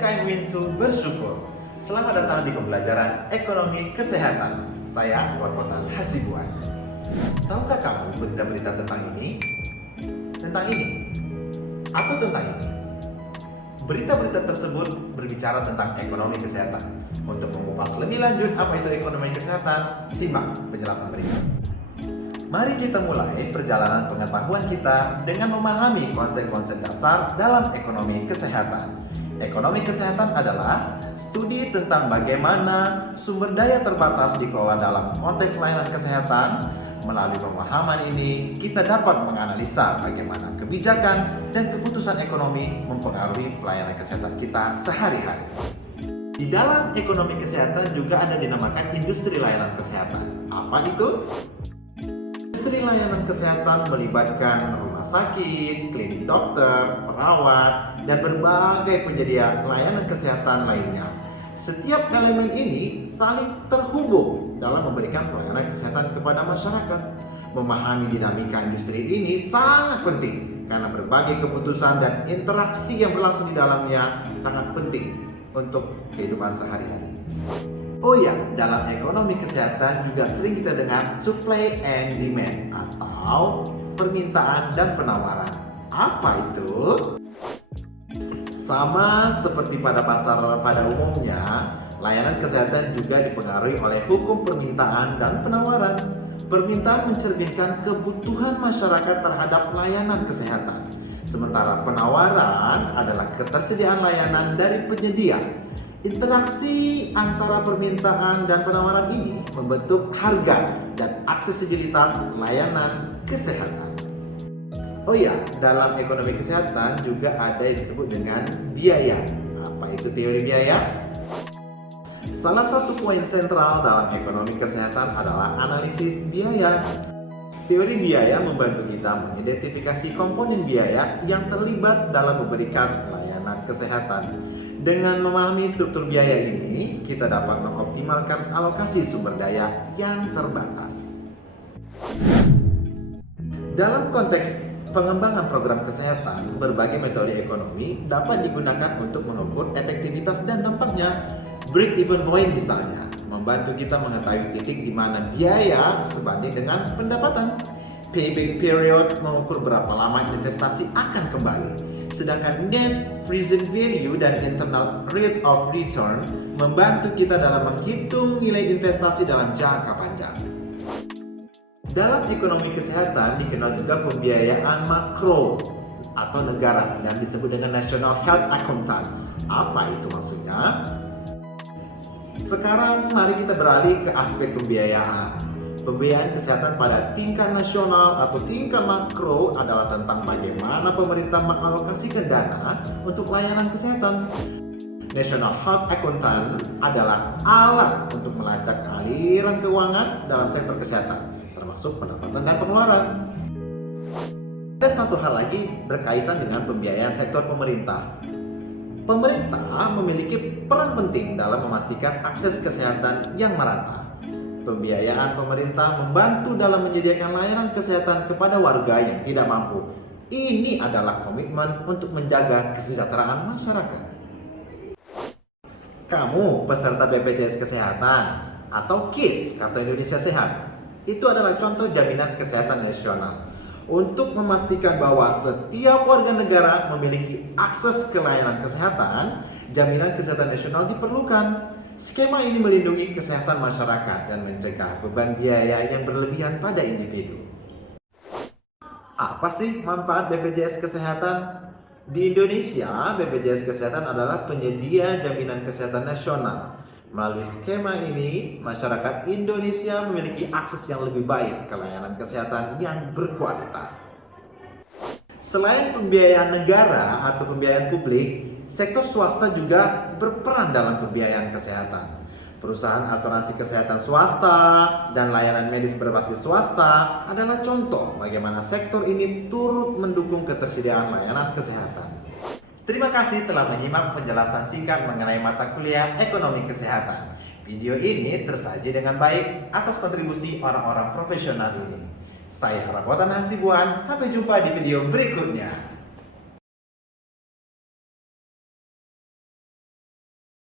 PKM Winsu bersyukur. Selamat datang di pembelajaran ekonomi kesehatan. Saya Warpotan Hasibuan. Tahukah kamu berita-berita tentang ini? Tentang ini? Atau tentang ini? Berita-berita tersebut berbicara tentang ekonomi kesehatan. Untuk mengupas lebih lanjut apa itu ekonomi kesehatan, simak penjelasan berikut. Mari kita mulai perjalanan pengetahuan kita dengan memahami konsep-konsep dasar dalam ekonomi kesehatan. Ekonomi kesehatan adalah studi tentang bagaimana sumber daya terbatas dikelola dalam konteks layanan kesehatan. Melalui pemahaman ini, kita dapat menganalisa bagaimana kebijakan dan keputusan ekonomi mempengaruhi pelayanan kesehatan kita sehari-hari. Di dalam ekonomi kesehatan juga ada dinamakan industri layanan kesehatan. Apa itu? Industri layanan kesehatan melibatkan rumah sakit, klinik dokter, perawat, dan berbagai penyedia layanan kesehatan lainnya. Setiap elemen ini saling terhubung dalam memberikan pelayanan kesehatan kepada masyarakat. Memahami dinamika industri ini sangat penting karena berbagai keputusan dan interaksi yang berlangsung di dalamnya sangat penting untuk kehidupan sehari-hari. Oh ya, dalam ekonomi kesehatan juga sering kita dengar supply and demand atau permintaan dan penawaran. Apa itu? Sama seperti pada pasar pada umumnya, layanan kesehatan juga dipengaruhi oleh hukum permintaan dan penawaran. Permintaan mencerminkan kebutuhan masyarakat terhadap layanan kesehatan, sementara penawaran adalah ketersediaan layanan dari penyedia. Interaksi antara permintaan dan penawaran ini membentuk harga dan aksesibilitas layanan kesehatan. Oh ya, dalam ekonomi kesehatan juga ada yang disebut dengan biaya. Apa itu teori biaya? Salah satu poin sentral dalam ekonomi kesehatan adalah analisis biaya. Teori biaya membantu kita mengidentifikasi komponen biaya yang terlibat dalam memberikan layanan kesehatan. Dengan memahami struktur biaya ini, kita dapat mengoptimalkan alokasi sumber daya yang terbatas. Dalam konteks pengembangan program kesehatan, berbagai metode ekonomi dapat digunakan untuk mengukur efektivitas dan dampaknya. Break-even point misalnya, membantu kita mengetahui titik di mana biaya sebanding dengan pendapatan. Payback period mengukur berapa lama investasi akan kembali. Sedangkan net present value dan internal rate of return membantu kita dalam menghitung nilai investasi dalam jangka panjang. Dalam ekonomi kesehatan dikenal juga pembiayaan makro atau negara dan disebut dengan National Health Accountant. Apa itu maksudnya? Sekarang mari kita beralih ke aspek pembiayaan. Pembiayaan kesehatan pada tingkat nasional atau tingkat makro adalah tentang bagaimana pemerintah mengalokasikan dana untuk layanan kesehatan. National Health Accountant adalah alat untuk melacak aliran keuangan dalam sektor kesehatan, termasuk pendapatan dan pengeluaran. Ada satu hal lagi berkaitan dengan pembiayaan sektor pemerintah. Pemerintah memiliki peran penting dalam memastikan akses kesehatan yang merata. Pembiayaan pemerintah membantu dalam menyediakan layanan kesehatan kepada warga yang tidak mampu. Ini adalah komitmen untuk menjaga kesejahteraan masyarakat. Kamu peserta BPJS Kesehatan atau KIS, Kartu Indonesia Sehat, itu adalah contoh jaminan kesehatan nasional. Untuk memastikan bahwa setiap warga negara memiliki akses ke layanan kesehatan, jaminan kesehatan nasional diperlukan. Skema ini melindungi kesehatan masyarakat dan mencegah beban biaya yang berlebihan pada individu. Apa sih manfaat BPJS Kesehatan? Di Indonesia, BPJS Kesehatan adalah penyedia jaminan kesehatan nasional. Melalui skema ini, masyarakat Indonesia memiliki akses yang lebih baik ke layanan kesehatan yang berkualitas. Selain pembiayaan negara atau pembiayaan publik, sektor swasta juga berperan dalam pembiayaan kesehatan. Perusahaan asuransi kesehatan swasta dan layanan medis berbasis swasta adalah contoh bagaimana sektor ini turut mendukung ketersediaan layanan kesehatan. Terima kasih telah menyimak penjelasan singkat mengenai mata kuliah ekonomi kesehatan. Video ini tersaji dengan baik atas kontribusi orang-orang profesional ini. Saya Warpotan Hasibuan, sampai jumpa di video berikutnya.